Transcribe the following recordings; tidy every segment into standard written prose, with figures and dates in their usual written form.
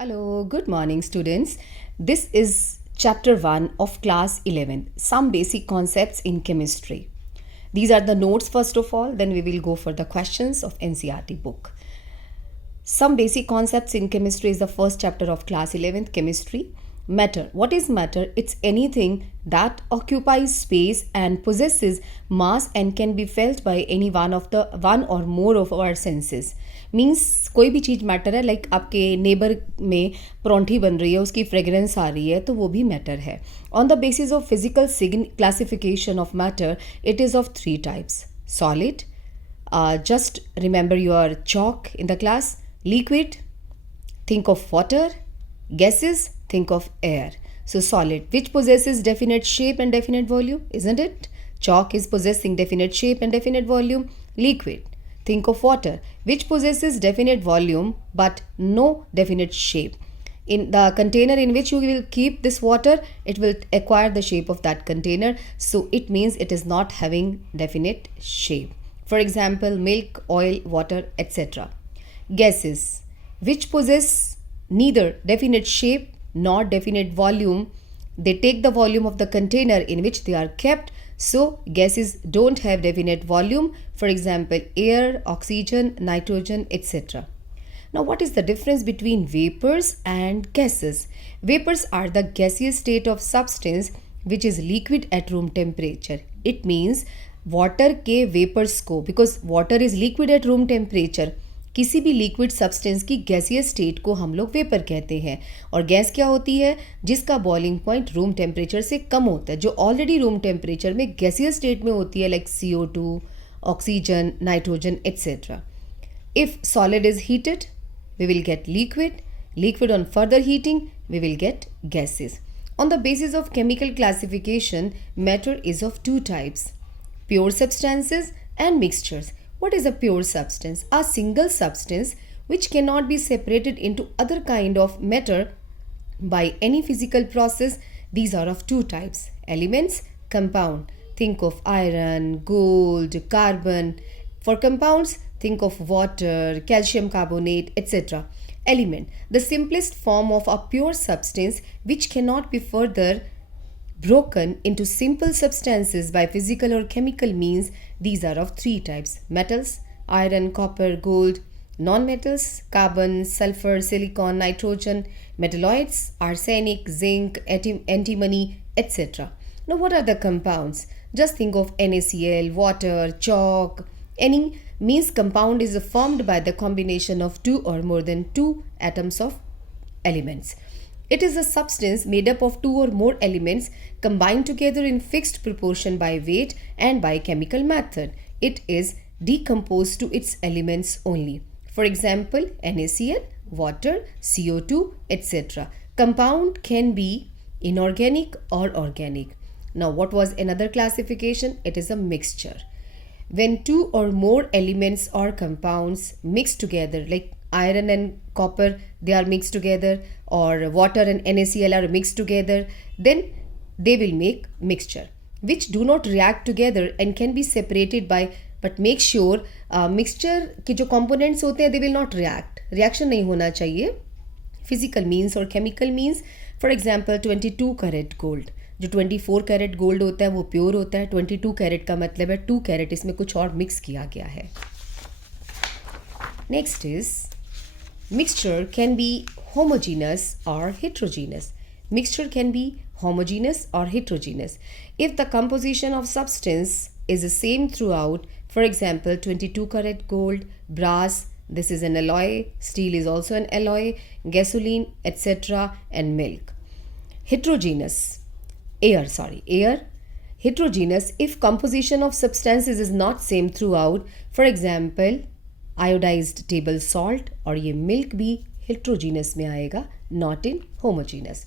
Hello, good morning, students. This is chapter 1 of class 11, some basic concepts in chemistry. These are the notes first of all, then we will go for the questions of NCERT book. Some basic concepts in chemistry is the first chapter of class 11th chemistry. Matter. What is matter? It's anything that occupies space and possesses mass and can be felt by any one or more of our senses. Means कोई भी चीज़ matter है, like आपके neighbour में परौंठी बन रही है, उसकी fragrance आ रही है, तो वो भी मैटर है. On the basis of physical classification of matter, it is of 3 types. Solid, just remember your chalk in the class. Liquid, think of water. Gases, think of air. So solid, which possesses definite shape and definite volume, isn't it? Chalk is possessing definite shape and definite volume. Liquid, think of water, which possesses definite volume but no definite shape. In the container in which you will keep this water, it will acquire the shape of that container. So it means it is not having definite shape. For example, milk, oil, water, etc. Gases, which possess neither definite shape nor definite volume. They take the volume of the container in which they are kept. So gases don't have definite volume. For example, air, oxygen, nitrogen, etc. Now, what is the difference between vapors and gases? Vapors are the gaseous state of substance which is liquid at room temperature. It means water के vapors को, because water is liquid at room temperature, किसी भी liquid substance की gaseous state को हम लोग vapour कहते हैं. और गैस क्या होती है? जिसका बॉइलिंग पॉइंट रूम टेम्परेचर से कम होता है, जो ऑलरेडी रूम टेम्परेचर में गैसियस स्टेट में होती है, like CO2, oxygen, nitrogen, etc. If solid is heated, we will get liquid. Liquid on further heating, we will get gases. On the basis of chemical classification, matter is of 2 types: pure substances and mixtures. What is a pure substance? A single substance which cannot be separated into other kind of matter by any physical process. These are of 2 types. Elements, compound. Think of iron, gold, carbon. For compounds, think of water, calcium carbonate, etc. Element, the simplest form of a pure substance which cannot be further broken into simple substances by physical or chemical means. These are of 3 types: metals, iron, copper, gold; non-metals, carbon, sulfur, silicon, nitrogen; metalloids, arsenic, zinc, antimony, etc. Now, what are the compounds? Just think of NaCl, water, chalk. Any means compound is formed by the combination of 2 or more than 2 atoms of elements. It is a substance made up of 2 or more elements combined together in fixed proportion by weight and by chemical method. It is decomposed to its elements only. For example, NaCl, water, CO2, etc. Compound can be inorganic or organic. Now, what was another classification? It is a mixture. When 2 or more elements or compounds mix together, like iron and copper, they are mixed together, or water and NaCl are mixed together, then they will make mixture which do not react together and can be separated by, but make sure mixture के जो components होते हैं, they will not react. Reaction नहीं होना चाहिए, physical means और chemical means. For example, 22 carat gold. जो 24 carat gold होता है वो प्योर होता है. 22 कैरेट का मतलब है 2 कैरेट इसमें कुछ और मिक्स किया गया है. Next is mixture can be homogeneous or heterogeneous. Mixture can be homogeneous or heterogeneous if the composition of substance is the same throughout. For example, 22 karat gold, brass, this is an alloy, steel is also an alloy, gasoline, etc. and milk. Heterogeneous, air. Heterogeneous if composition of substances is not same throughout. For example, iodised table salt, और ये milk भी heterogeneous में आएगा, not in homogeneous.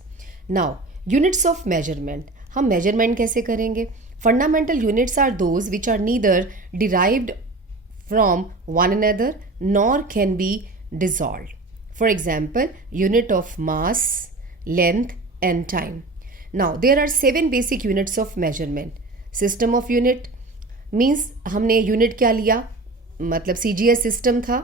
Now, units of measurement. हम measurement कैसे करेंगे? Fundamental units are those which are neither derived from one another nor can be dissolve. For example, unit of mass, length and time. Now, there are 7 basic units of measurement. System of unit means हमने unit क्या लिया, मतलब CGS system था,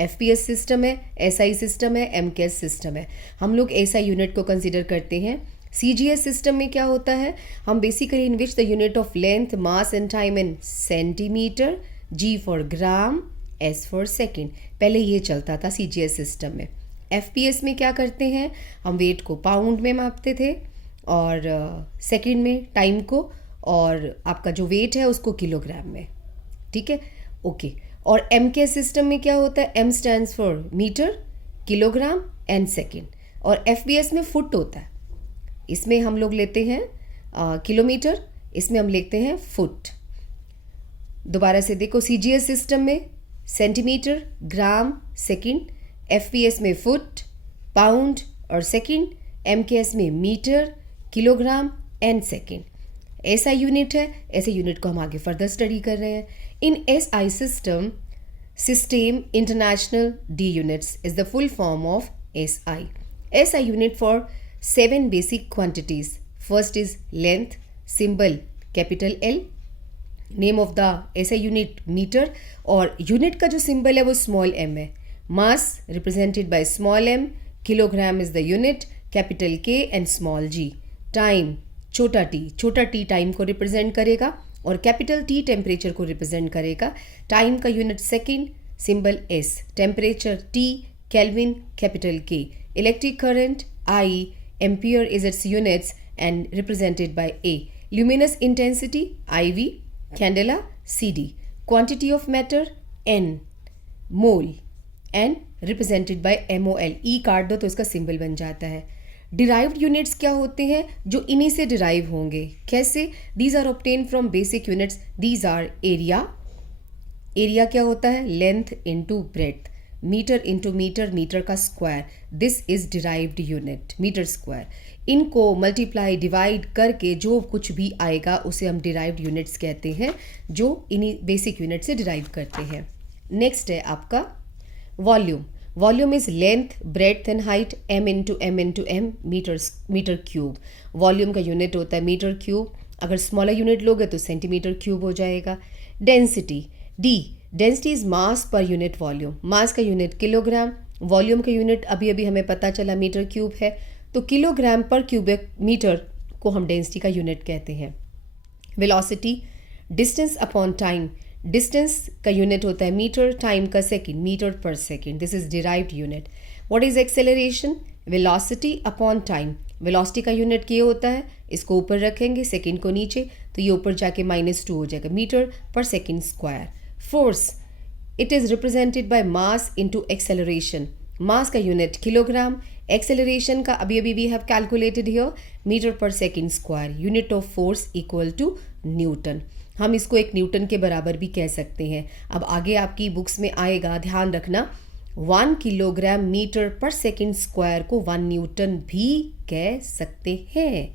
FPS system है, SI system है, MKS system है। हम लोग एसआई यूनिट को कंसिडर करते हैं। सीजीएस सिस्टम में क्या होता है, हम basically in which the unit of length, mass and time in centimetre, G for gram, S for second. पहले ये चलता था सीजीएस सिस्टम में। एफपीएस में क्या करते हैं, हम वेट को पाउंड में मापते थे और सेकेंड में टाइम को, और आपका जो वेट है उसको किलोग्राम में। ठीक है, ओके। और एमकेएस सिस्टम में क्या होता है, M stands for metre, kilogram and second. और एफबीएस में फुट होता है, इसमें हम लोग लेते हैं किलोमीटर, इसमें हम लेते हैं फुट। दोबारा से देखो, सीजीएस सिस्टम में सेंटीमीटर, ग्राम, सेकेंड। एफपीएस में फुट, पाउंड और सेकेंड। एमकेएस में metre, kilogram and second. SI unit है, ऐसे यूनिट को हम आगे फर्दर स्टडी कर रहे हैं। In SI system, system international D units is the full form of SI. SI unit for 7 basic quantities. First is length, symbol capital L. Name of the SI unit meter, और unit का जो symbol है वो small m है. Mass represented by small m. Kilogram is the unit, capital K and small g. Time, छोटा t time को represent करेगा और कैपिटल T टेम्परेचर को रिप्रेजेंट करेगा. टाइम का unit second, symbol S. Temperature T, kelvin, capital K. Electric current I, ampere is its units and represented by A. Luminous intensity IV, candela, CD. Quantity of matter N, mole and represented by MOL. E काट दो तो इसका symbol बन जाता है. Derived units क्या होते हैं जो इन्हीं से derive होंगे. कैसे? These are obtained from basic units. These are area. Area क्या होता है? Length into breadth. Metre into metre, metre का square. This is derived unit, metre square. इनको मल्टीप्लाई डिवाइड करके जो कुछ भी आएगा उसे हम डिराइव्ड यूनिट्स कहते हैं, जो इन्हीं बेसिक यूनिट से डिराइव करते हैं. नेक्स्ट है आपका volume. Volume is length, breadth and height, m into m, metre cube. Volume का यूनिट होता है मीटर क्यूब. अगर स्मॉलर यूनिट लोगे तो सेंटीमीटर क्यूब हो जाएगा. Density, D. Density is mass per unit volume. Mass का यूनिट किलोग्राम, वॉल्यूम का यूनिट अभी हमें पता चला मीटर क्यूब है, तो किलोग्राम पर क्यूबिक मीटर को हम डेंसिटी का यूनिट कहते हैं. Velocity, distance upon time. Distance का यूनिट होता है मीटर, टाइम का second, metre per second. This is derived unit. What is acceleration? Velocity upon time. Velocity का यूनिट ये होता है, इसको ऊपर रखेंगे, सेकेंड को नीचे, तो ये ऊपर जाके -2 हो जाएगा, metre per second square. Force, it is represented by mass into acceleration. Mass का यूनिट किलोग्राम, acceleration का अभी we have calculated here, metre per second square. Unit of force equal to newton. हम इसको एक न्यूटन के बराबर भी कह सकते हैं. अब आगे आपकी बुक्स में आएगा, ध्यान रखना, 1 kilogram metre per second square को 1 न्यूटन भी कह सकते हैं.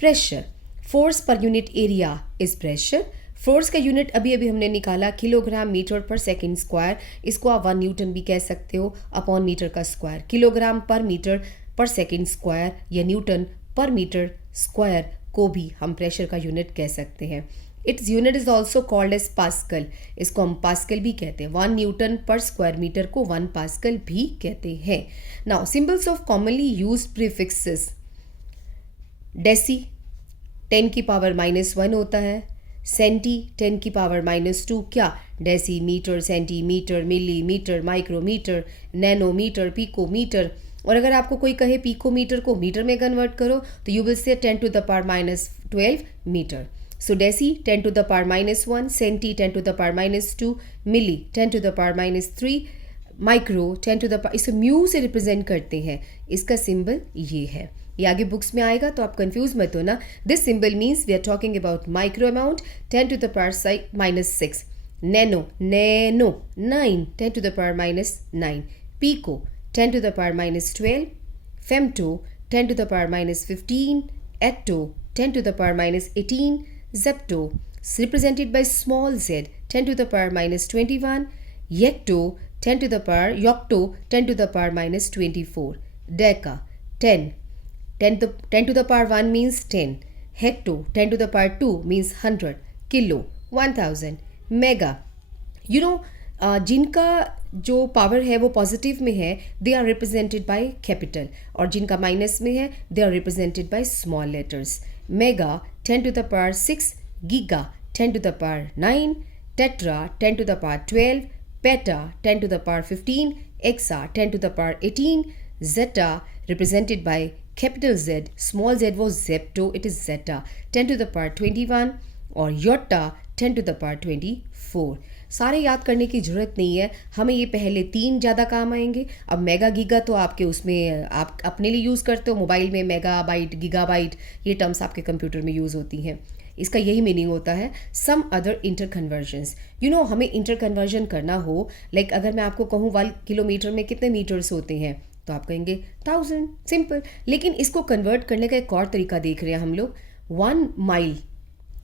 Pressure, force per unit area is pressure. Force का यूनिट अभी हमने निकाला, kilogram metre per second square. इसको आप 1 न्यूटन भी कह सकते हो अपॉन मीटर का स्क्वायर. किलोग्राम पर मीटर पर सेकेंड स्क्वायर या न्यूटन पर मीटर स्क्वायर को भी हम प्रेशर का यूनिट कह सकते हैं. Its unit is also called as pascal. इसको हम पास्कल भी कहते हैं. 1 न्यूटन पर स्क्वायर मीटर को 1 पास्कल भी कहते हैं. Now symbols of commonly used prefixes. Deci 10 की पावर -1 होता है. सेंटी 10 की पावर -2. क्या? Decimetre, centimetre, millimetre, micrometre, nanometre, picometre. और अगर आपको कोई कहे पिकोमीटर को मीटर में कन्वर्ट करो तो you will say 10 to the power -12 metre. So deci 10 to the power -1, centi 10 to the power -2, milli 10 to the power -3, micro 10 to the power, इसे म्यू से रिप्रेजेंट करते हैं. इसका सिंबल ये है. ये आगे बुक्स में आएगा तो आप कंफ्यूज मत हो ना. This symbol means we are talking about micro amount 10 to the power -6. Nano 9 10 to the power -9. Pico 10 to the power -12. Femto 10 to the power -15. Atto 10 to the power -18. Zepto represented by small z 10 to the power -21. Yocto 10 to the power -24. Deca 10 to the power 1 means 10. Hecto 10 to the power 2 means 100. Kilo 1000. Mega, जिनका जो power है वो positive में है, they are represented by capital, और जिनका minus में है they are represented by small letters. Mega 10 to the power 6, giga 10 to the power 9, tetra 10 to the power 12, peta 10 to the power 15, exa 10 to the power 18, zeta represented by capital Z, small z was zepto, it is zeta 10 to the power 21, और Yotta 10 to the power 24. सारे याद करने की ज़रूरत नहीं है, हमें ये पहले 3 ज़्यादा काम आएंगे. अब मेगा गीगा तो आपके उसमें आप अपने लिए यूज़ करते हो, मोबाइल में मेगा बाइट गीगा बाइट ये टर्म्स आपके कंप्यूटर में यूज़ होती हैं. इसका यही मीनिंग होता है सम अदर इंटर कन्वर्जन्स. हमें इंटर कन्वर्जन करना हो, लाइक अगर मैं आपको कहूँ 1 किलोमीटर में कितने मीटर्स होते हैं तो आप कहेंगे 1000, सिंपल. लेकिन इसको कन्वर्ट करने का एक और तरीका देख रहे हैं हम लोग. 1 mile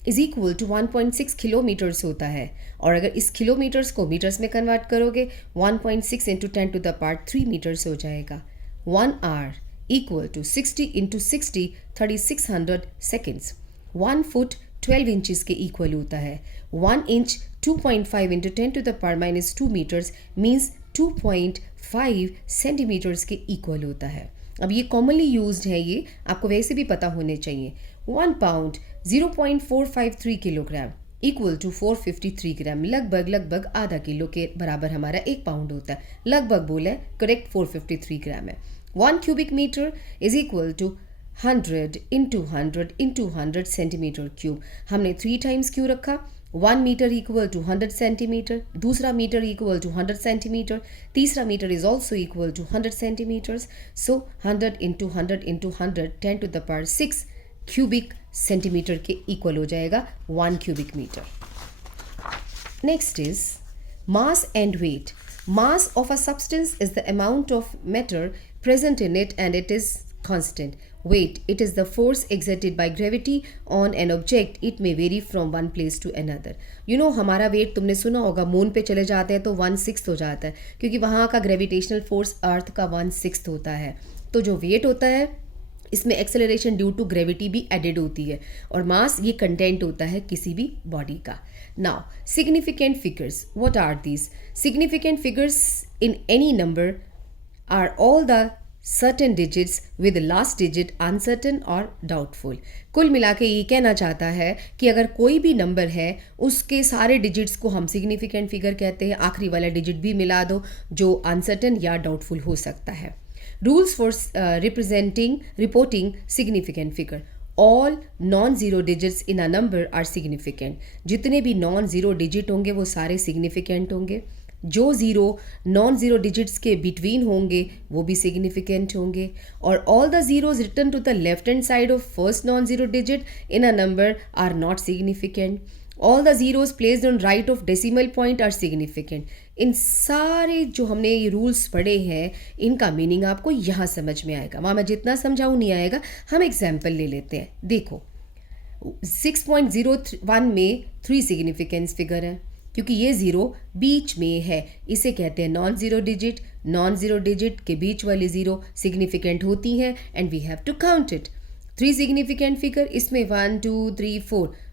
is equal to 1.6 kilometres होता है, और अगर इस किलोमीटर्स को मीटर्स में कन्वर्ट करोगे 1.6 into 10 to the power 3 metres हो जाएगा. 1 hour equal to 60 into 60 3600 seconds. 1 foot 12 inches के इक्वल होता है. 1 inch 2.5 into 10 to the power minus 2 metres means 2.5 centimetres के इक्वल होता है. अब ये कॉमनली यूज्ड है, ये आपको वैसे भी पता होने चाहिए. 1 पाउंड 0.453 किलोग्राम इक्वल टू 453 ग्राम, लगभग आधा किलो के बराबर हमारा 1 पाउंड होता है. लगभग बोला है, करेक्ट 453 ग्राम है. 1 cubic metre is equal to 100 into 100 centimetre cube. हमने 3 टाइम्स क्यों रखा? 1 मीटर इक्वल टू 100 सेंटीमीटर, दूसरा मीटर इक्वल टू 100 सेंटीमीटर, तीसरा metre is also equal to 100 centimetres. So 100 into 100 10 to the power 6 cubic centimetre के equal हो जाएगा 1 cubic metre. Next is mass and weight. Mass of a substance is the amount of matter present in it and it is constant. Weight, it is the force exerted by gravity on an object. It may vary from one place to another. हमारा wait तुमने सुना होगा, moon पे चले जाते हैं तो 1/6 हो जाता है, क्योंकि वहाँ का ग्रेविटेशनल फोर्स अर्थ का 1/6 होता है. तो जो वेट होता है इसमें एक्सेलरेशन ड्यू टू ग्रेविटी भी एडेड होती है, और मास ये कंटेंट होता है किसी भी बॉडी का. Now significant figures, what are these? Significant figures in any number are all the certain digits with the last digit uncertain or doubtful. कुल मिला के ये कहना चाहता है कि अगर कोई भी नंबर है उसके सारे डिजिट्स को हम सिग्निफिकेंट फिगर कहते हैं, आखिरी वाला डिजिट भी मिला दो जो अनसर्टन या डाउटफुल हो सकता है. Rules for reporting significant figure. All non zero digits in a number are significant. जितने भी नॉन ज़ीरो डिजिट होंगे वो सारे सिग्निफिकेंट होंगे. जो नॉन ज़ीरो डिजिट्स के बिटवीन होंगे वो भी सिग्निफिकेंट होंगे. और all the zeros written to the left hand side of first non zero digit in a number are not significant. All the zeros placed on right of decimal point are significant. इन सारे जो हमने ये rules पढ़े हैं इनका meaning आपको यहाँ समझ में आएगा. वहाँ मैं जितना समझाऊँ नहीं आएगा. हम एग्जाम्पल ले लेते हैं. देखो 6.01 में 3 सिग्निफिकेंस फिगर है, क्योंकि ये ज़ीरो बीच में है, इसे कहते हैं non zero digit. Non zero digit के बीच वाली ज़ीरो सिग्निफिकेंट होती हैं and we have to count it. 3 significant figure, इसमें 1 2 3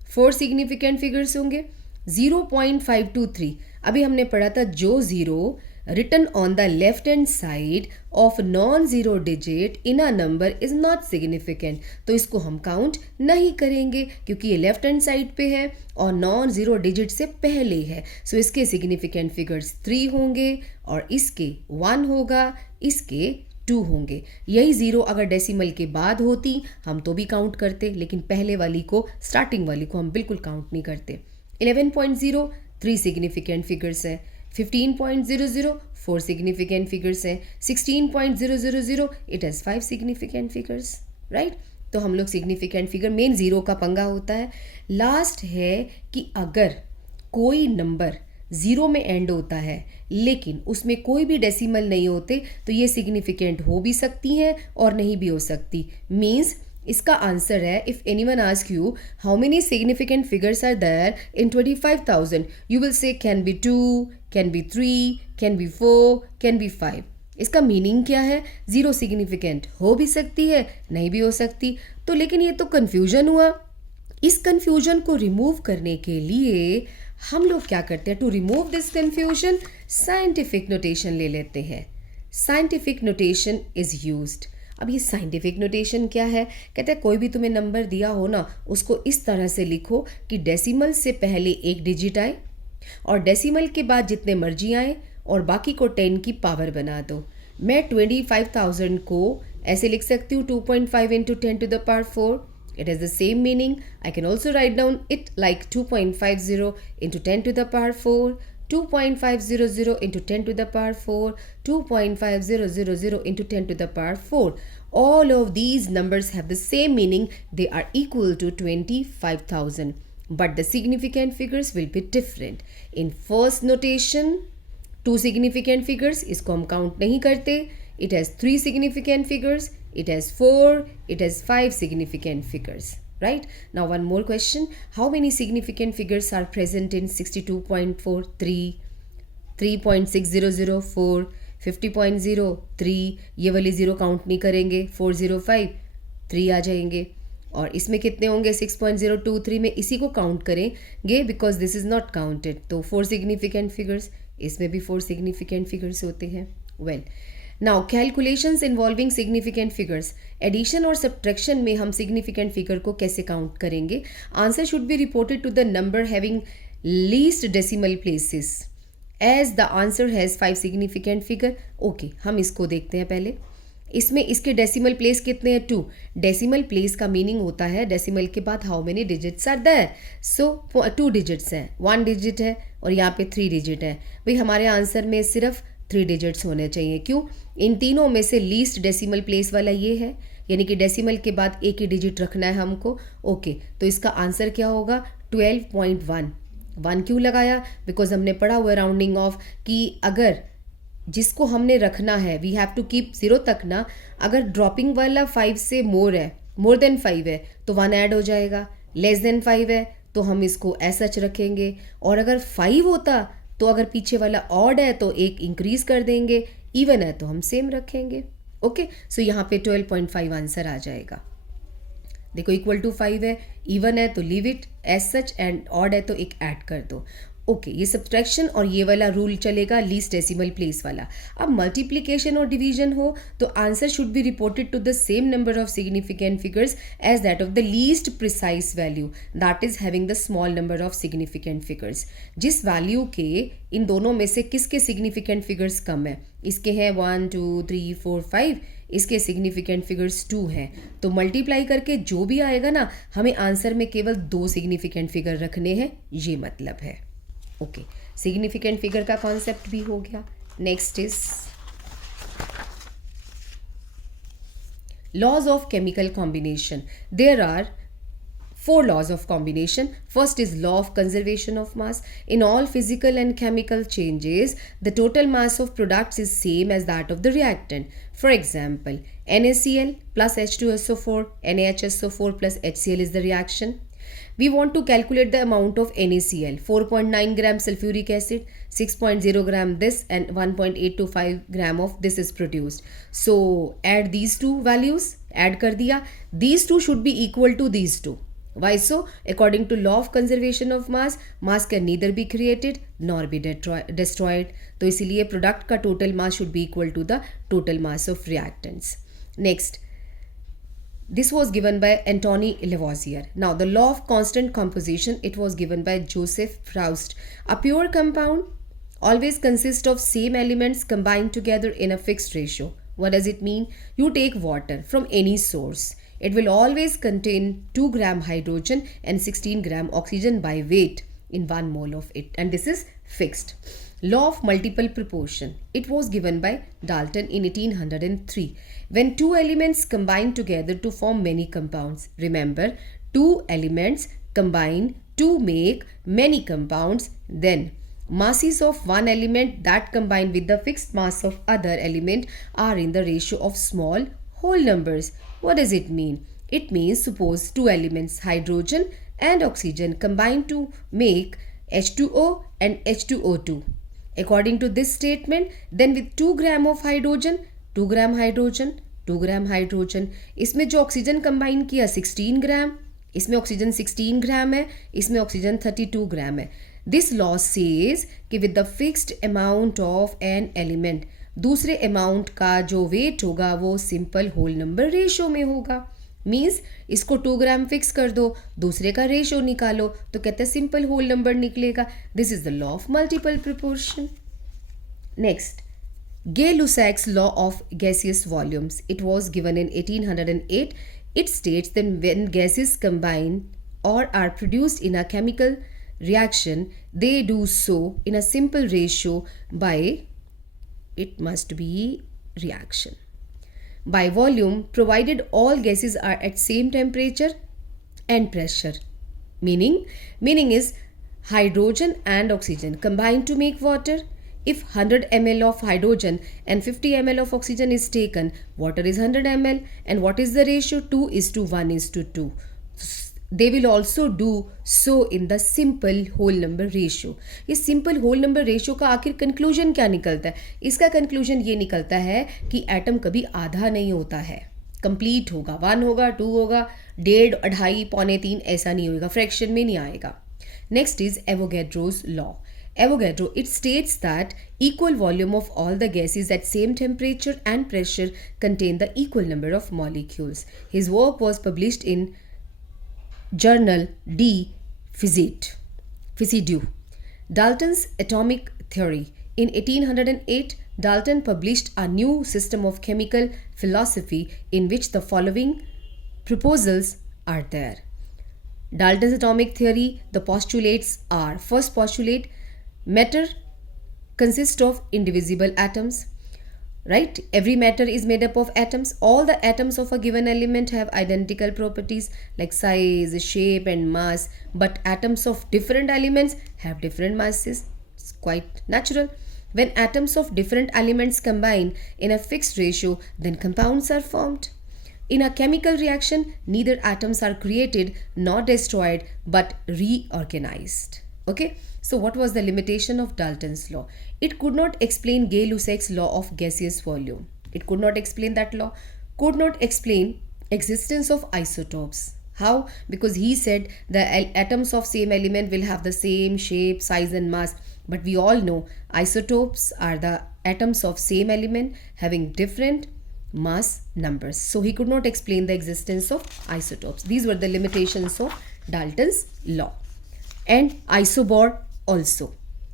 4 सिग्निफिकेंट फिगर्स होंगे. 0.523 अभी हमने पढ़ा था, जो zero written on the left hand side of non-zero digit in a number is not significant. तो इसको हम काउंट नहीं करेंगे क्योंकि ये लेफ्ट हैंड साइड पे है और नॉन ज़ीरो डिजिट से पहले है. सो इसके सिग्निफिकेंट फिगर्स 3 होंगे और इसके 1 होगा, इसके 2 होंगे. यही ज़ीरो अगर डेसिमल के बाद होती हम तो भी काउंट करते, लेकिन पहले वाली को, स्टार्टिंग वाली को हम बिल्कुल काउंट नहीं करते. 11.0 3 सिग्निफिकेंट फिगर्स है. 15.00 4 significant figures हैं. 16.000 it has 5 significant figures, right? तो हम लोग significant figure मेन ज़ीरो का पंगा होता है. लास्ट है कि अगर कोई नंबर ज़ीरो में एंड होता है लेकिन उसमें कोई भी डेसिमल नहीं होते तो ये सिग्निफिकेंट हो भी सकती हैं और नहीं भी हो सकती. मीन्स इसका आंसर है, if anyone ask you how many significant figures are there in 25,000, you will say can be 2, can be 3, can be 4, can be 5. इसका मीनिंग क्या है? ज़ीरो सिग्निफिकेंट हो भी सकती है, नहीं भी हो सकती. तो लेकिन ये तो कन्फ्यूजन हुआ. इस कन्फ्यूजन को रिमूव करने के लिए हम लोग क्या करते हैं, to remove this confusion scientific notation ले लेते हैं. Scientific notation is used. अब ये साइंटिफिक नोटेशन क्या है? कहते हैं कोई भी तुम्हें नंबर दिया हो ना, उसको इस तरह से लिखो कि डेसिमल से पहले एक डिजिट आए और डेसिमल के बाद जितने मर्जी आए और बाकी को 10 की पावर बना दो. मैं 25,000 को ऐसे लिख सकती हूँ 2.5 into 10 to the power 4. It has the same meaning. I can also write down it like 2.50 into 10 to the power 4, 2.500 into 10 to the power 4, 2.5000 into 10 to the power 4. All of these numbers have the same meaning. They are equal to 25,000. But the significant figures will be different. In first notation, two significant figures, इसको हम count नहीं करते. It has three significant figures. It has 4, it has 5 significant figures, right? Now one more question. How many significant figures are present in 62.43, 3.6004, 50.03? ये वाली zero count नहीं करेंगे. 405, 3 आ जाएंगे. और इसमें कितने होंगे? 6.023 में इसी को काउंट करेंगे because this is not counted. तो 4 सिग्निफिकेंट फिगर्स, इसमें भी 4 सिग्निफिकेंट फिगर्स होते हैं. Well, now calculations involving significant figures. Addition और सब्ट्रैक्शन में हम सिग्निफिकेंट फिगर को कैसे काउंट करेंगे? Answer should be reported to the number having least decimal places as the answer has 5 significant figure. Okay, हम इसको देखते हैं पहले. इसमें इसके डेसिमल प्लेस कितने हैं? 2. डेसिमल प्लेस का मीनिंग होता है डेसिमल के बाद how many digits are there. So 2 digits हैं, 1 डिजिट है और यहाँ पे 3 डिजिट है. भाई हमारे आंसर में सिर्फ 3 डिजिट्स होने चाहिए. क्यों? इन तीनों में से लीस्ट डेसिमल प्लेस वाला ये है, यानी कि डेसिमल के बाद एक ही डिजिट रखना है हमको. ओके, तो इसका आंसर क्या होगा? 12.1. 1 क्यों लगाया? बिकॉज हमने पढ़ा हुआ राउंडिंग ऑफ कि अगर जिसको हमने रखना है वी हैव टू कीप 0 तक ना. अगर ड्रॉपिंग वाला 5 से मोर है, मोर देन 5 है तो 1 ऐड हो जाएगा. लेस देन 5 है तो हम इसको ऐसा रखेंगे. और अगर 5 होता तो अगर पीछे वाला ऑड है तो एक इंक्रीज कर देंगे, इवन है तो हम सेम रखेंगे. ओके, सो यहाँ पे 12.5 आंसर आ जाएगा. देखो इक्वल टू 5 है, इवन है तो leave it as such and odd है तो एक ऐड कर दो. ओके, ये सब्ट्रैक्शन और ये वाला रूल चलेगा लीस्ट डेसिमल प्लेस वाला. अब मल्टीप्लिकेशन और डिवीजन हो तो answer should be reported to the same number of significant figures as that of the least precise value that is having the small number of significant figures. जिस value के इन दोनों में से किसके सिग्निफिकेंट फिगर्स कम है? इसके हैं 1 2 3 4 5, इसके सिग्निफिकेंट फिगर्स 2 हैं. तो मल्टीप्लाई करके जो भी आएगा ना, हमें आंसर में केवल 2 सिग्निफिकेंट फिगर रखने हैं, ये मतलब है. ओके, सिग्निफिकेंट फिगर का कॉन्सेप्ट भी हो गया. Next is laws of chemical combination. There are 4 laws of combination. First is law of conservation of mass. In all physical and chemical changes, the total mass of products is same as that of the reactant. For example, NaCl plus H2SO4, NaHSO4 plus HCl is the reaction. We want to calculate the amount of NaCl. 4.9 gram sulfuric acid, 6.0 gram this and 1.825 gram of this is produced. So add these two values, add कर दिया. These two should be equal to these two. Why so? According to law of conservation of mass, mass can neither be created nor be destroyed. तो इसीलिए product का total mass should be equal to the total mass of reactants. Next, this was given by Antony Lavoisier. Now, the law of constant composition, it was given by Joseph Proust. A pure compound always consists of same elements combined together in a fixed ratio. What does it mean? You take water from any source. It will always contain 2 gram hydrogen and 16 gram oxygen by weight in 1 mole of it. And this is fixed. Law of multiple proportion. It was given by Dalton in 1803. When 2 elements combine together to form many compounds. Remember, 2 elements combine to make many compounds. Then masses of one element that combine with the fixed mass of other element are in the ratio of small whole numbers. What does it mean? It means suppose 2 elements, hydrogen and oxygen, combine to make H2O and H2O2. According to this statement, then with 2 gram of hydrogen, 2 gram hydrogen, 2 gram hydrogen, इसमें जो oxygen combine किया 16 ग्राम, इसमें oxygen 16 ग्राम है, इसमें oxygen 32 ग्राम है. This law says कि with the fixed amount of an element, दूसरे amount का जो वेट होगा वो सिंपल होल नंबर रेशो में होगा. मीन्स इसको 2 ग्राम फिक्स कर दो, दूसरे का रेशो निकालो तो कहते हैं सिंपल होल नंबर निकलेगा. This is the law of multiple proportion. Next, Gay-Lussac's law of gaseous volumes. It was given in 1808. It states that when gases combine or are produced in a chemical reaction, they do so in a simple ratio by, it must be reaction, by volume, provided all gases are at same temperature and pressure. Meaning is hydrogen and oxygen combine to make water. If 100 ml of hydrogen and 50 ml of oxygen is taken, water is 100 ml, and what is the ratio? 2:1:2. They will also do so in the simple whole number ratio. ये simple whole number ratio का आखिर conclusion क्या निकलता है? इसका conclusion ये निकलता है कि atom कभी आधा नहीं होता है, complete होगा, 1 होगा, 2 होगा, 1.5, 2.5, 2.25 ऐसा नहीं होगा, fraction में नहीं आएगा. Next is Avogadro's law. Avogadro, it states that equal volume of all the gases at same temperature and pressure contain the equal number of molecules. His work was published in journal De Physique. Dalton's atomic theory. In 1808, Dalton published a new system of chemical philosophy in which the following proposals are there. Dalton's atomic theory, the postulates are: first postulate, matter consists of indivisible atoms, right? Every matter is made up of atoms. All the atoms of a given element have identical properties like size, shape and mass, but atoms of different elements have different masses. It's quite natural. When atoms of different elements combine in a fixed ratio, then compounds are formed. In a chemical reaction, neither atoms are created nor destroyed but reorganized. Okay, so what was the limitation of Dalton's law? It could not explain Gay-Lussac's law of gaseous volume. It could not explain that law. Could not explain existence of isotopes. How? Because he said the atoms of same element will have the same shape, size and mass. But we all know isotopes are the atoms of same element having different mass numbers. So he could not explain the existence of isotopes. These were the limitations of Dalton's law. And isobor also,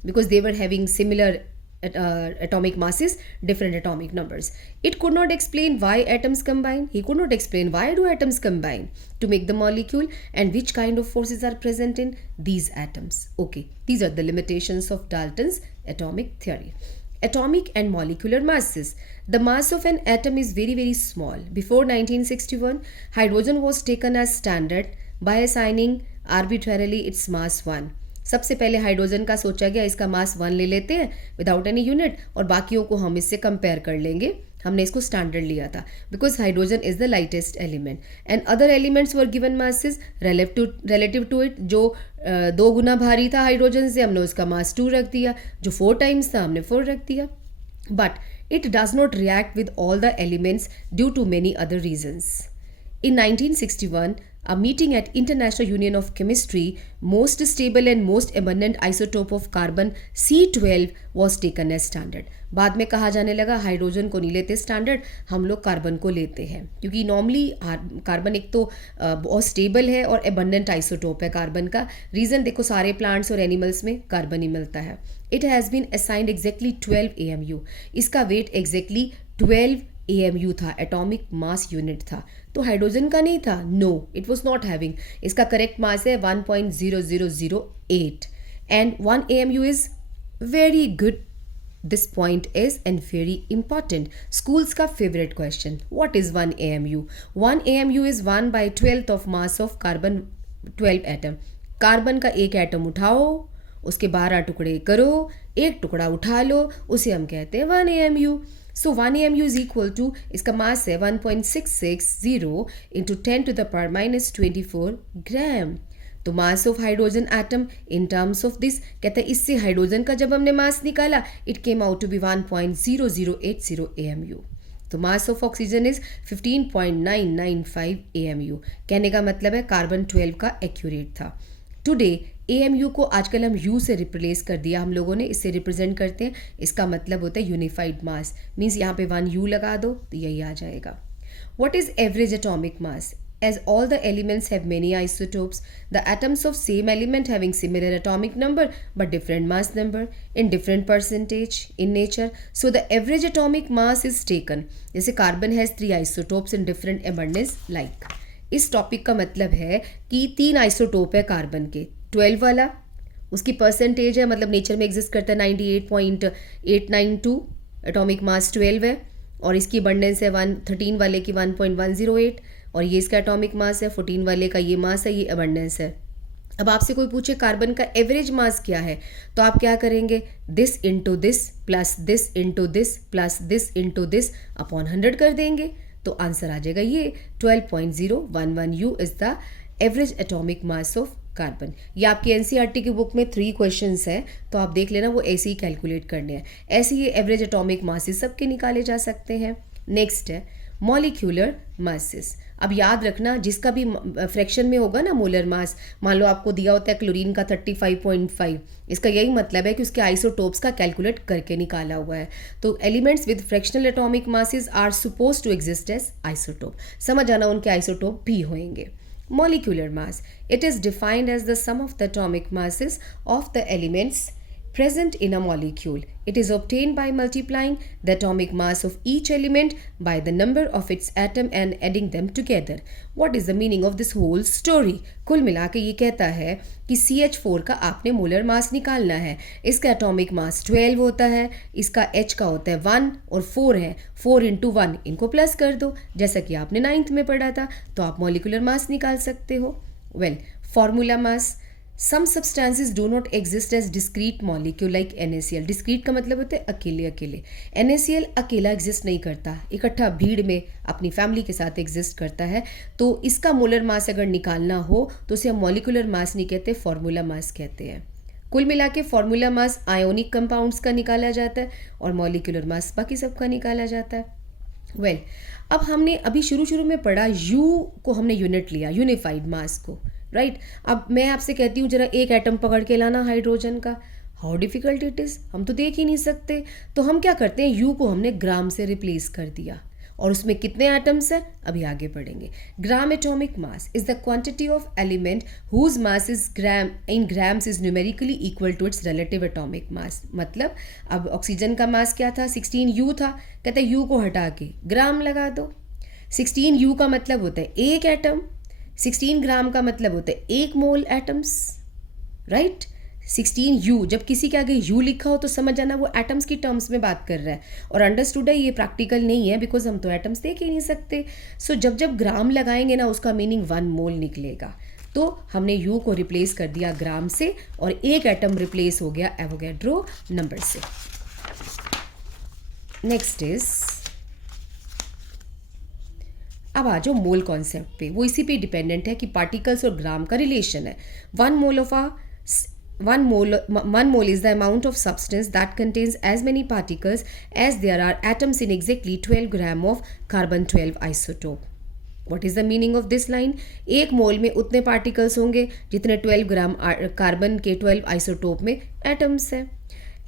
because they were having similar atomic masses, different atomic numbers. It could not explain why atoms combine. He could not explain why do atoms combine to make the molecule and which kind of forces are present in these atoms. Okay, these are the limitations of Dalton's atomic theory. Atomic and molecular masses. The mass of an atom is very, very small. Before 1961, hydrogen was taken as standard by assigning arbitrarily its mass 1. सबसे पहले hydrogen का सोचा गया इसका मास 1 ले लेते हैं without any unit और बाकियों को हम इससे कंपेयर कर लेंगे. हमने इसको स्टैंडर्ड लिया था because hydrogen is the lightest element and other elements were given masses relative to it. जो 2 गुना भारी था हाइड्रोजन से हमने उसका मास 2 रख दिया, जो 4 टाइम्स था हमने 4 रख दिया. But it does not react with all the elements due to many other reasons. In 1961, a meeting at International Union of Chemistry, most stable and most abundant isotope of carbon C12 was taken as standard. बाद में कहा जाने लगा hydrogen को नहीं लेते standard, हम लोग कार्बन को लेते हैं क्योंकि नॉर्मली कार्बन एक तो बहुत स्टेबल है और एबंडेंट आइसोटोप है कार्बन का. रीज़न देखो सारे प्लांट्स और एनिमल्स में कार्बन ही मिलता है. It has been assigned exactly 12 AMU. इसका वेट एग्जैक्टली 12 AMU था, एटॉमिक मास यूनिट था. तो हाइड्रोजन का नहीं था. No, it was not having. इसका करेक्ट मास है 1.0008 and 1 AMU is very good. This point is and very important. Schools का favourite question, what is 1 AMU? 1 AMU is 1/12 of mass of carbon 12 atom. Carbon का एक atom उठाओ, उसके 12 टुकड़े करो, एक टुकड़ा उठा लो, उसे हम कहते हैं 1 AMU. So 1 AMU is equal to, इसका मास है 1.660 into 10 to the power minus 24 gram. तो mass of hydrogen atom in terms of this कहते हैं इससे हाइड्रोजन का जब हमने मास निकाला it came out to be 1.0080 AMU. तो mass of oxygen is 15.995 AMU. कहने का मतलब है कार्बन 12 का एक्यूरेट था. टुडे AMU को आजकल हम U से रिप्लेस कर दिया हम लोगों ने, इससे रिप्रेजेंट करते हैं. इसका मतलब होता है यूनिफाइड मास. मीन्स यहाँ पे 1U लगा दो तो यही आ जाएगा. What is average atomic mass? As all the elements have many isotopes, the atoms of same element having similar atomic number but different mass number in different percentage in nature. So the average atomic mass is taken. जैसे carbon has 3 isotopes in different abundance like. इस topic का मतलब है कि 3 isotope है carbon के. 12 वाला उसकी परसेंटेज है, मतलब नेचर में एग्जिस्ट करता है 98.892, एटॉमिक मास 12 है. और इसकी अबंडेंस है 13 वाले की 1.108 और ये इसका एटॉमिक मास है. 14 वाले का ये मास है, ये अबंडेंस है. अब आपसे कोई पूछे कार्बन का एवरेज मास क्या है तो आप क्या करेंगे, this into this plus this into this plus this into this upon 100 कर देंगे तो आंसर आ जाएगा ये 12.011 U is the average atomic mass of carbon. ये आपकी एनसीईआरटी की बुक में 3 क्वेश्चंस हैं तो आप देख लेना, वो ऐसे ही कैलकुलेट करने हैं. ऐसे ही एवरेज एटॉमिक मासेस सबके निकाले जा सकते हैं. नेक्स्ट है मॉलिक्यूलर मासेस. अब याद रखना जिसका भी फ्रैक्शन में होगा ना मोलर मास, मान लो आपको दिया होता है क्लोरीन का 35.5, इसका यही मतलब है कि उसके आइसोटोप्स का कैलकुलेट करके निकाला हुआ है. तो elements with fractional atomic masses are suppose to exist as isotope. समझ आना उनके आइसोटोप भी होंगे. Molecular mass. It is defined as the sum of the atomic masses of the elements present in a molecule. It is obtained by multiplying the atomic mass of each element by the number of its atom and adding them together. What is the meaning of this whole story? कुल मिला के ये कहता है कि CH4 का आपने molar mass निकालना है. इसका एटॉमिक मास 12 होता है, इसका H का होता है 1 और 4 है. 4 इंटू 1 इनको प्लस कर दो जैसा कि आपने 9th में पढ़ा था तो आप मॉलिक्यूलर मास निकाल सकते हो. Well, formula mass. Some substances do not exist as discrete molecule like NaCl. Discrete का मतलब होता है अकेले अकेले. NaCl अकेला एग्जिस्ट नहीं करता, इकट्ठा भीड़ में अपनी फैमिली के साथ एग्जिस्ट करता है. तो इसका मोलर मास अगर निकालना हो तो उसे हम मॉलिक्यूलर मास नहीं कहते, फॉर्मूला मास कहते हैं. कुल मिला के फॉर्मूला मास आयोनिक कंपाउंड्स का निकाला जाता है और मॉलिक्यूलर मास बाकी सबका निकाला जाता है. वेल, अब हमने अभी शुरू में पढ़ा U को हमने यूनिट लिया, यूनिफाइड मास को, राइट. अब मैं आपसे कहती हूँ जरा एक एटम पकड़ के लाना हाइड्रोजन का, हाउ डिफिकल्ट इट इज़, हम तो देख ही नहीं सकते. तो हम क्या करते हैं, U को हमने ग्राम से रिप्लेस कर दिया और उसमें कितने एटम्स हैं अभी आगे पढ़ेंगे. Gram atomic mass is the quantity of element whose mass is gram in grams is numerically equal to its relative atomic mass. मतलब अब ऑक्सीजन का मास क्या था, 16U था. कहते हैं U को हटा के ग्राम लगा दो. 16U का मतलब होता है एक एटम, 16 ग्राम का मतलब होता है 1 मोल एटम्स, राइट. 16U जब किसी के आगे U लिखा हो तो समझ जाना वो एटम्स की टर्म्स में बात कर रहा है. और अंडरस्टूड है, ये प्रैक्टिकल नहीं है बिकॉज हम तो एटम्स देख ही नहीं सकते. सो जब ग्राम लगाएंगे ना उसका मीनिंग 1 मोल निकलेगा. तो हमने U को रिप्लेस कर दिया ग्राम से और एक एटम रिप्लेस हो गया एवोगैड्रो नंबर से. नेक्स्ट इज, अब आ जाओ मोल कॉन्सेप्ट पे. वो इसी पे डिपेंडेंट है कि पार्टिकल्स और ग्राम का रिलेशन है. One mole is the amount of substance that contains as many particles as there are atoms in exactly 12 gram of carbon-12 isotope. What is the meaning of this line? एक मोल में उतने particles होंगे जितने 12 gram carbon के 12 isotope में atoms हैं.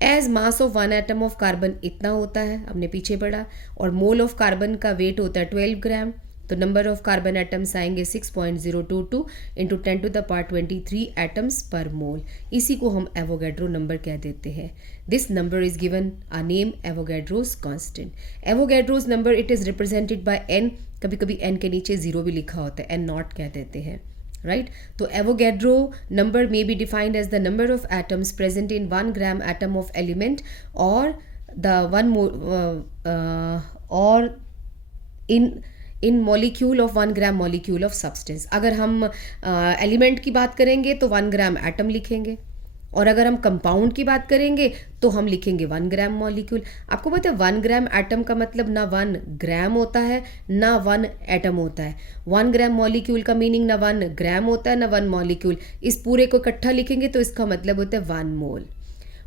As mass of 1 atom of carbon इतना होता है, हमने पीछे पढ़ा. और मोल ऑफ कार्बन का वेट होता है 12 ग्राम. तो नंबर ऑफ कार्बन एटम्स आएंगे 6.022 into 10 to the power 23 atoms per mole. इसी को हम एवोगैड्रो नंबर कह देते हैं. This number is given a name Avogadro's constant. Avogadro's number it is represented by n. कभी कभी n के नीचे 0 भी लिखा होता है, n नॉट कह देते हैं, राइट. तो Avogadro number may be defined as the number of atoms present in 1 gram atom of element और द और in molecule of 1 gram molecule of substance. अगर हम एलिमेंट की बात करेंगे तो 1 ग्राम एटम लिखेंगे और अगर हम कंपाउंड की बात करेंगे तो हम लिखेंगे 1 ग्राम मॉलिक्यूल. आपको पता है 1 ग्राम एटम का मतलब ना 1 ग्राम होता है ना 1 एटम होता है. 1 ग्राम मॉलिक्यूल का मीनिंग ना 1 ग्राम होता है ना 1 मॉलिक्यूल. इस पूरे को इकट्ठा लिखेंगे तो इसका मतलब होता है 1 मोल.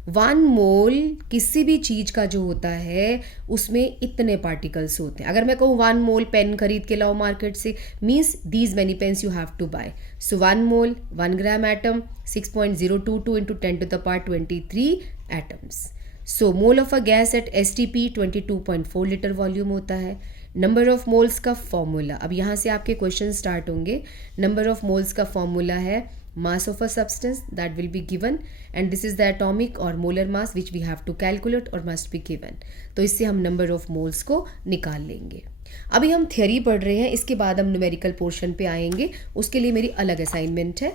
1 मोल किसी भी चीज़ का जो होता है उसमें इतने पार्टिकल्स होते हैं. अगर मैं कहूँ 1 मोल पेन खरीद के लाओ मार्केट से, means these many pens you have to buy. So 1 mole 1 gram atom 6.022 into 10⁻23 atoms. So mole of a gas at STP 22.4 litre volume होता है. नंबर ऑफ मोल्स का फॉर्मूला, अब यहाँ से आपके क्वेश्चन स्टार्ट होंगे. नंबर ऑफ मोल्स का formula है mass of a substance that will be given and this is the atomic or molar mass which we have to calculate or must be given. तो इससे हम number of moles को निकाल लेंगे. अभी हम थ्योरी पढ़ रहे हैं, इसके बाद हम न्यूमेरिकल पोर्शन पे आएंगे. उसके लिए मेरी अलग असाइनमेंट है.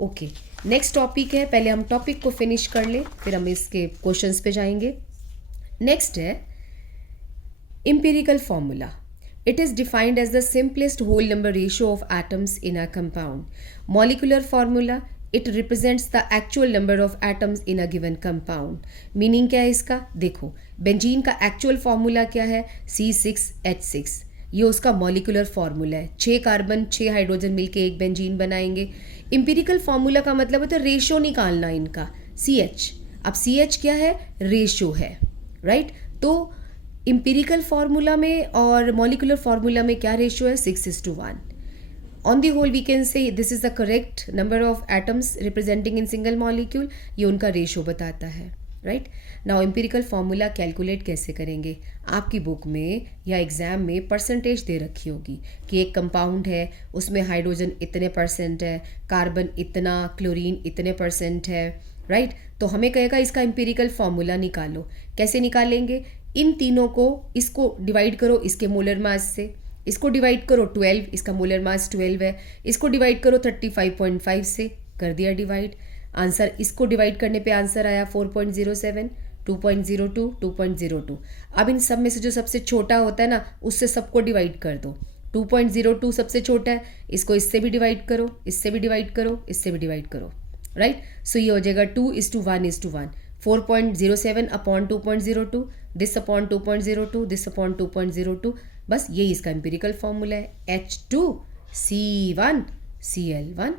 ओके, नेक्स्ट टॉपिक है. पहले हम टॉपिक को फिनिश कर लें, फिर हम इसके क्वेश्चंस पे जाएंगे. नेक्स्ट है empirical formula. It is defined as the simplest whole number ratio of atoms in a compound. Molecular formula, it represents the actual number of atoms in a given compound. Meaning क्या है इसका? देखो, benzene का actual formula क्या है? C6H6. ये उसका molecular formula है. 6 कार्बन 6 हाइड्रोजन मिलके एक बेंजीन बनाएंगे. इंपेरिकल फार्मूला का मतलब होता है रेशो निकालना इनका. CH, अब CH क्या है? रेशो है, राइट? तो इंपेरिकल फार्मूला में और मॉलिकुलर फार्मूला में क्या रेशियो है? 6:1. On the whole we can say this is the correct number of atoms representing in single molecule. ये उनका रेशियो बताता है, right? Now empirical formula calculate कैसे करेंगे? आपकी बुक में या एग्जाम में परसेंटेज दे रखी होगी कि एक कंपाउंड है, उसमें हाइड्रोजन इतने परसेंट है, कार्बन इतना, क्लोरीन इतने परसेंट है, राइट? तो हमें कहेगा इसका इंपेरिकल फार्मूला निकालो. कैसे निकालेंगे? इन तीनों को, इसको डिवाइड करो इसके मोलर मास से, इसको डिवाइड करो 12, इसका मोलर मास 12 है, इसको डिवाइड करो 35.5 से, कर दिया डिवाइड. आंसर, इसको डिवाइड करने पे आंसर आया 4.07, 2.02, 2.02. अब इन सब में से जो सबसे छोटा होता है ना, उससे सबको डिवाइड कर दो. 2.02 सबसे छोटा है, इसको इससे भी डिवाइड करो, इससे भी डिवाइड करो, इससे भी डिवाइड करो, राइट? सो ये हो जाएगा 2:1:1. 4.07 upon 2.02, this upon 2.02, this upon 2.02. बस यही इसका एम्पिरिकल फॉर्मूला है. H2C1Cl1,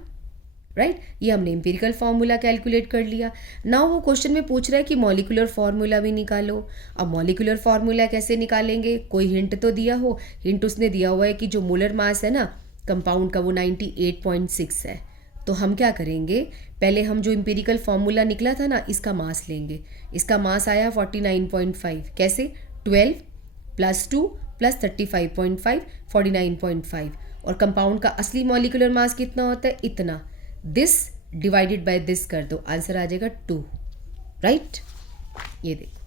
right? ये हमने एम्पिरिकल फार्मूला कैलकुलेट कर लिया. नाउ वो क्वेश्चन में पूछ रहा है कि मॉलिकुलर फार्मूला भी निकालो. अब मॉलिकुलर फार्मूला कैसे निकालेंगे? कोई हिंट तो दिया हो. हिंट उसने दिया हुआ है कि जो मोलर मास है ना कंपाउंड का, वो 98.6 है. तो हम क्या करेंगे? पहले हम जो एम्पिरिकल फार्मूला निकला था ना, इसका मास लेंगे. इसका मास आया 49.5. कैसे? 12 + 2 + 35.5, 49.5. और कंपाउंड का असली मॉलिकुलर मास कितना होता है? इतना. दिस डिवाइडेड बाय दिस कर दो, आंसर आ जाएगा 2, राइट? ये देखो,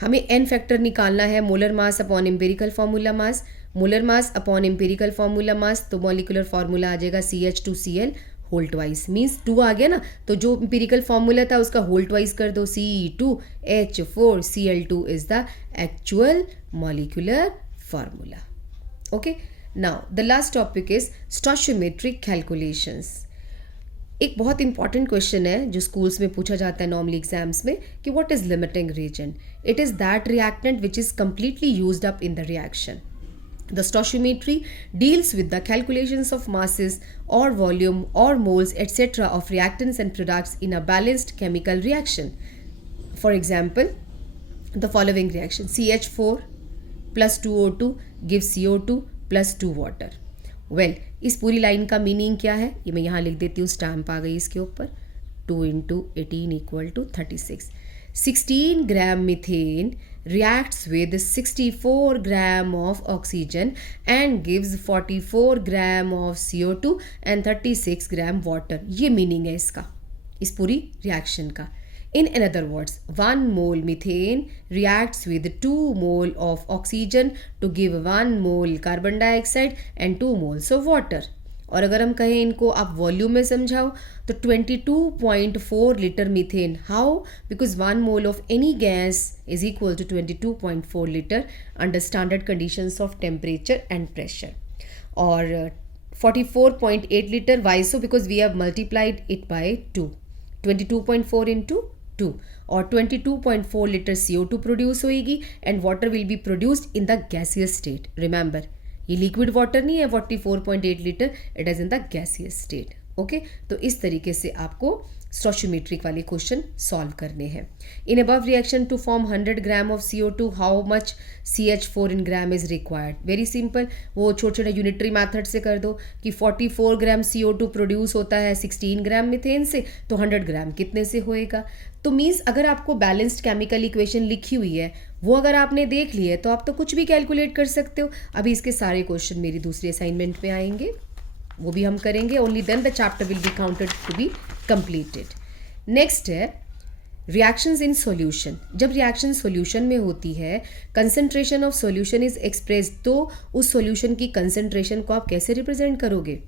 हमें n फैक्टर निकालना है. Molar mass upon empirical formula mass, molar mass upon empirical formula mass. तो मॉलिकुलर फार्मूला आ जाएगा CH2Cl होल ट्वाइस, मीन्स 2 आ गया ना. तो जो एम्पिरिकल फार्मूला था उसका होल ट्वाइस कर दो. Ce2H4Cl2 is the actual molecular formula. Okay, now the last topic is stoichiometric calculations. एक बहुत इंपॉर्टेंट क्वेश्चन है जो स्कूल्स में पूछा जाता है नॉर्मली एग्जाम्स में कि what is limiting reason? It is that reactant which is completely used up in the reaction. The stoichiometry deals with the calculations of masses or volume or moles etc. of reactants and products in a balanced chemical reaction. For example, the following reaction: CH4 plus 2O2 gives CO2 plus 2 water. Well, इस पूरी line का meaning क्या है? ये मैं यहाँ लिख देती हूँ, स्टैम्प आ गई इसके ऊपर. 2 × 18 = 36. 16 gram methane reacts with 64 gram of oxygen and gives 44 gram of CO2 and 36 gram water. ये मीनिंग है इसका, इस पूरी रिएक्शन का. In another words, 1 mole methane reacts with 2 mole of oxygen to give 1 mole carbon dioxide and 2 moles of water. और अगर हम कहें इनको आप वॉल्यूम में समझाओ तो 22.4 litre methane. How? Because 1 mole of any gas is equal to 22.4 litre under standard conditions of temperature and pressure. और 44.8 litre, why so? Because we have multiplied it by 2. 22.4 × 2. और 22.4 लीटर CO2 प्रोड्यूस होएगी and water will be produced in the gaseous state. Remember, ये liquid water नहीं है 44.8 litre, it is in the gaseous state. Okay, तो इस तरीके से आपको स्टोइचियोमेट्रिक वाले क्वेश्चन सॉल्व करने हैं। In above reaction to form 100 gram of CO2 how much CH4 in gram is required. Very simple, वो छोटे छोटे यूनिटरी मैथड से कर दो कि 44 ग्राम CO2 प्रोड्यूस होता है 16 ग्राम मीथेन से, तो 100 ग्राम कितने से होएगा। तो मीन्स अगर आपको बैलेंस्ड केमिकल इक्वेशन लिखी हुई है, वो अगर आपने देख ली है, तो आप तो कुछ भी कैलकुलेट कर सकते हो। अभी इसके सारे क्वेश्चन मेरी दूसरी असाइनमेंट में आएंगे, वो भी हम करेंगे। Only then the chapter will be counted to be completed. Next है रिएक्शंस इन सॉल्यूशन। जब रिएक्शन सॉल्यूशन में होती है, concentration of solution is expressed, तो उस सॉल्यूशन की कंसंट्रेशन को आप कैसे रिप्रेजेंट करोगे।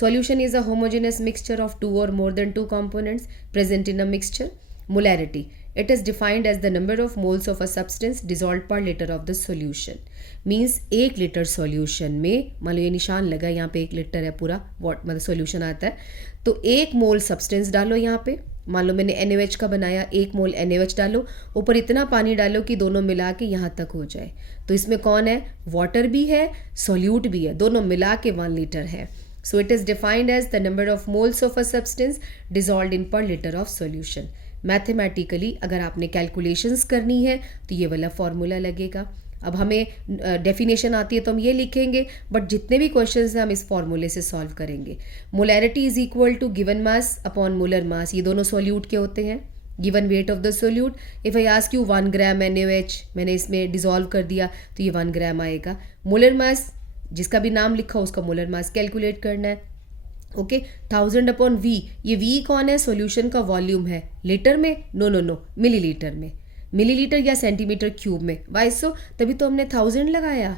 Solution is a homogeneous mixture of 2 और more than 2 components present in a mixture. Molarity, it is defined as the number of moles of a substance dissolved per liter of the solution. Means 1 litre solution में, मान लो ये निशान लगा यहाँ पे 1 litre है पूरा, मतलब सॉल्यूशन आता है, तो 1 मोल सब्सटेंस डालो यहाँ पे। मान लो मैंने NaOH का बनाया, 1 मोल NaOH डालो, ऊपर इतना पानी डालो कि दोनों मिला के यहाँ तक हो जाए। तो इसमें कौन है, वाटर भी है, सॉल्यूट भी है, दोनों मिला के 1 लीटर है। So it is defined as the number of moles of a substance dissolved in per litre of solution. Mathematically अगर आपने कैलकुलेशंस करनी है तो ये वाला फॉर्मूला लगेगा। अब हमें डेफिनेशन आती है तो हम ये लिखेंगे, बट जितने भी क्वेश्चंस हैं हम इस फॉर्मूले से सॉल्व करेंगे। Molarity is equal to given mass upon molar mass, ये दोनों सॉल्यूट के होते हैं। Given weight of the solute, if I ask you 1 gram NaOH, मैंने इसमें डिजॉल्व कर दिया तो ये 1 ग्राम आएगा। मोलर मास, जिसका भी नाम लिखा हो उसका मोलर मास कैलकुलेट करना है। ओके, 1000 अपॉन V, ये V कौन है, सॉल्यूशन का वॉल्यूम है। लीटर में, नो, मिलीलीटर में, मिलीलीटर या सेंटीमीटर क्यूब में। वाई सो, तभी तो हमने 1000 लगाया।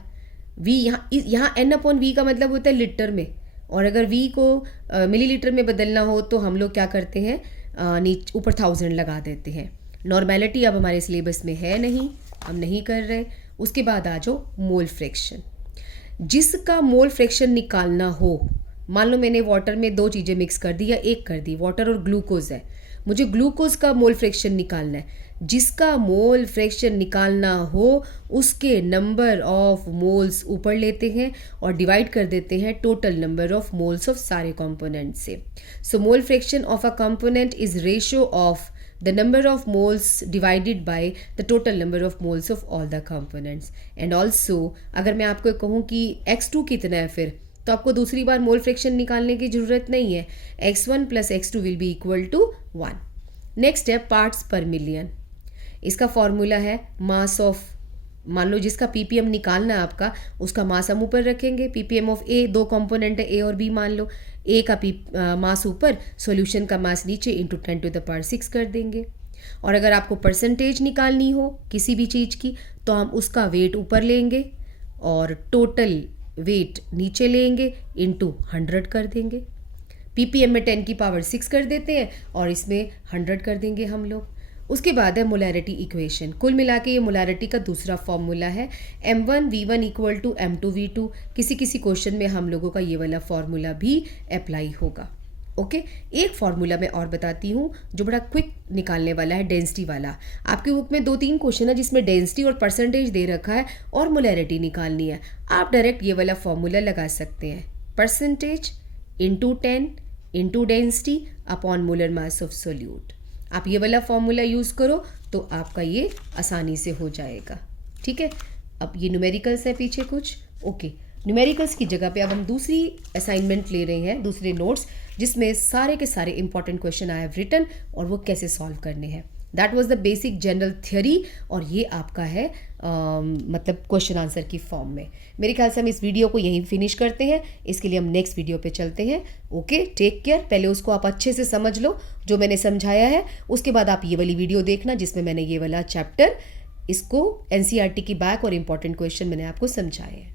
V यहाँ N अपॉन V का मतलब होता है लीटर में, और अगर V को मिलीलीटर में बदलना हो तो हम लोग क्या करते हैं, नीचे ऊपर 1000 लगा देते हैं। नॉर्मेलिटी अब हमारे सिलेबस में है नहीं, हम नहीं कर रहे। उसके बाद आ जाओ मोल फ्रैक्शन। जिसका मोल फ्रैक्शन निकालना हो, मान लो मैंने वाटर में 2 चीज़ें मिक्स कर दी या 1 कर दी, वाटर और ग्लूकोज है, मुझे ग्लूकोज का मोल फ्रैक्शन निकालना है। जिसका मोल फ्रैक्शन निकालना हो उसके नंबर ऑफ मोल्स ऊपर लेते हैं और डिवाइड कर देते हैं total number of moles of सारे कंपोनेंट से। So mole fraction of a component is ratio of the number of moles divided by the total number of moles of all the components. And also अगर मैं आपको कहूँ कि x2 कितना है, फिर तो आपको दूसरी बार मोल फ्रैक्शन निकालने की ज़रूरत नहीं है। x1 plus x2 will be equal to 1। Next है पार्ट्स पर मिलियन। इसका फॉर्मूला है मास ऑफ, मान लो जिसका ppm निकालना है आपका, उसका मास हम ऊपर रखेंगे। ppm ऑफ A, 2 कंपोनेंट है A और B, मान लो A का मास ऊपर, सॉल्यूशन का मास नीचे, इंटू 10⁻6 कर देंगे। और अगर आपको परसेंटेज निकालनी हो किसी भी चीज़ की, तो हम उसका वेट ऊपर लेंगे और टोटल वेट नीचे लेंगे, इंटू 100 कर देंगे। ppm में 10⁻6 कर देते हैं और इसमें 100 कर देंगे हम लोग। उसके बाद है मोलैरिटी इक्वेशन। कुल मिला के ये मोलैरिटी का दूसरा फॉर्मूला है m1v1 इक्वल टू m2v2। किसी किसी क्वेश्चन में हम लोगों का ये वाला फॉर्मूला भी अप्लाई होगा। ओके, एक फॉर्मूला मैं और बताती हूँ जो बड़ा क्विक निकालने वाला है, डेंसिटी वाला। आपके बुक में 2-3 क्वेश्चन है जिसमें डेंसिटी और परसेंटेज दे रखा है और मोलैरिटी निकालनी है। आप डायरेक्ट ये वाला फॉर्मूला लगा सकते हैं, percentage into 10 into density upon molar mass of solute. आप ये वाला फॉर्मूला यूज़ करो तो आपका ये आसानी से हो जाएगा। ठीक है, अब ये न्यूमेरिकल्स है पीछे कुछ। ओके, न्यूमेरिकल्स की जगह पे अब हम दूसरी असाइनमेंट ले रहे हैं, दूसरे नोट्स, जिसमें सारे के सारे important question I have written और वो कैसे सॉल्व करने हैं। That was the basic general theory, और ये आपका है मतलब क्वेश्चन आंसर की फॉर्म में। मेरे ख्याल से हम इस वीडियो को यहीं फिनिश करते हैं, इसके लिए हम नेक्स्ट वीडियो पे चलते हैं। Okay, take care. पहले उसको आप अच्छे से समझ लो जो मैंने समझाया है, उसके बाद आप ये वाली वीडियो देखना जिसमें मैंने ये वाला चैप्टर, इसको NCERT की बैक और इंपॉर्टेंट क्वेश्चन मैंने आपको समझाए हैं।